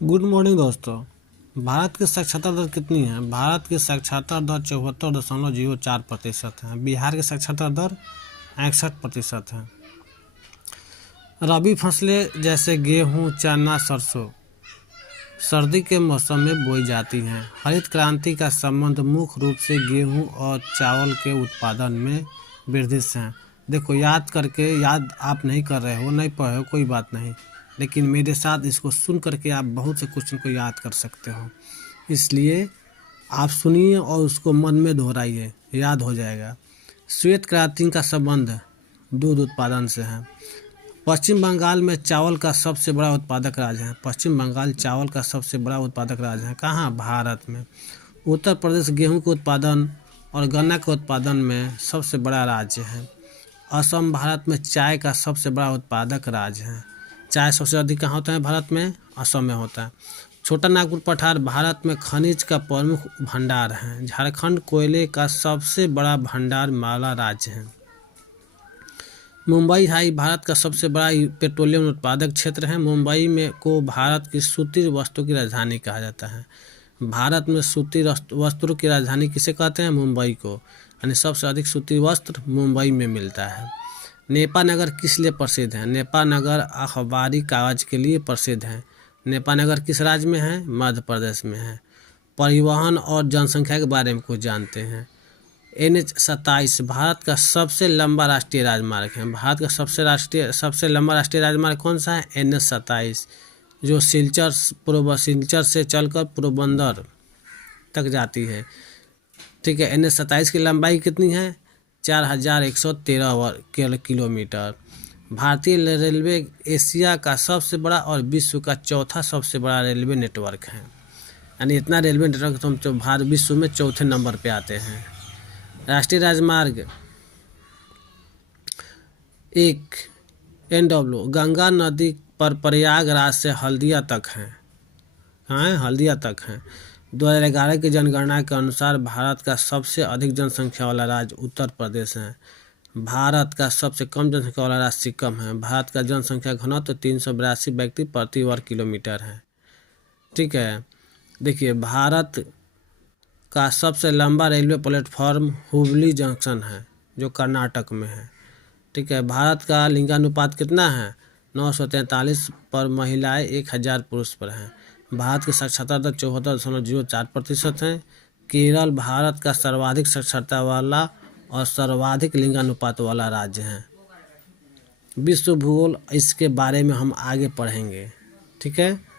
Good morning दोस्तों। भारत की साक्षरता दर कितनी है? भारत की साक्षरता दर 74.04% है। बिहार की साक्षरता दर 61% है। रबी फसलें जैसे गेहूं, चना, सरसों सर्दी के मौसम में बोई जाती हैं। हरित क्रांति का संबंध मुख्य रूप से गेहूं और चावल के उत्पादन में वृद्धि से है। देखो, याद आप नहीं कर रहे हो, नहीं पढ़े हो, कोई बात नहीं, लेकिन मेरे साथ इसको सुन करके आप बहुत से क्वेश्चन को याद कर सकते हो। इसलिए आप सुनिए और उसको मन में दोहराइए, याद हो जाएगा। श्वेत क्रांति का संबंध दूध उत्पादन से है। पश्चिम बंगाल में चावल का सबसे बड़ा उत्पादक राज्य है। पश्चिम बंगाल चावल का सबसे बड़ा उत्पादक राज्य है। कहाँ? भारत में। उत्तर प्रदेश गेहूं के उत्पादन और गन्ना के उत्पादन में सबसे बड़ा राज्य है। असम भारत में चाय का सबसे बड़ा उत्पादक राज्य है। चाय सबसे अधिक कहाँ होता है? भारत में, असम में होता है। छोटा नागपुर पठार भारत में खनिज का प्रमुख भंडार है। झारखंड कोयले का सबसे बड़ा भंडार वाला राज्य है। मुंबई हाई भारत का सबसे बड़ा पेट्रोलियम उत्पादक क्षेत्र है। मुंबई में को भारत की सूती वस्त्रों की राजधानी कहा जाता है। भारत में सूती वस्त्रों की राजधानी किसे कहते हैं? मुंबई को। यानी सबसे अधिक सूती वस्त्र मुंबई में मिलता है। नेपा नगर किस लिए प्रसिद्ध है? नेपा नगर अखबारी कागज के लिए प्रसिद्ध है। नेपा नगर किस राज्य में है? मध्य प्रदेश में है। परिवहन और जनसंख्या के बारे में कुछ जानते हैं। NH-27 भारत का सबसे लंबा राष्ट्रीय राजमार्ग है। भारत का सबसे लंबा राष्ट्रीय राजमार्ग कौन सा है? NH-27, जो सिलचर से चलकर पोरबंदर तक जाती है। ठीक है। NH-27 की लंबाई कितनी है? 4113 किलोमीटर। भारतीय रेलवे एशिया का सबसे बड़ा और विश्व का चौथा सबसे बड़ा रेलवे नेटवर्क है। यानी इतना रेलवे नेटवर्क तो हम विश्व में चौथे नंबर पे आते हैं। राष्ट्रीय राजमार्ग 1 NW गंगा नदी पर प्रयागराज से हल्दिया तक है। कहाँ है? हल्दिया तक है। 2011 की जनगणना के अनुसार भारत का सबसे अधिक जनसंख्या वाला राज्य उत्तर प्रदेश है। भारत का सबसे कम जनसंख्या वाला राज्य सिक्किम है। भारत का जनसंख्या घनत्व 382 व्यक्ति प्रति वर्ग किलोमीटर है। ठीक है। देखिए, भारत का सबसे लंबा रेलवे प्लेटफॉर्म हुबली जंक्शन है, जो कर्नाटक में है। ठीक है। भारत का लिंगानुपात कितना है? 943 पर महिलाएं 1000 पुरुष पर हैं। भारत की साक्षरता दर 74.04% है। केरल भारत का सर्वाधिक साक्षरता वाला और सर्वाधिक लिंगानुपात वाला राज्य है। विश्व भूगोल, इसके बारे में हम आगे पढ़ेंगे। ठीक है।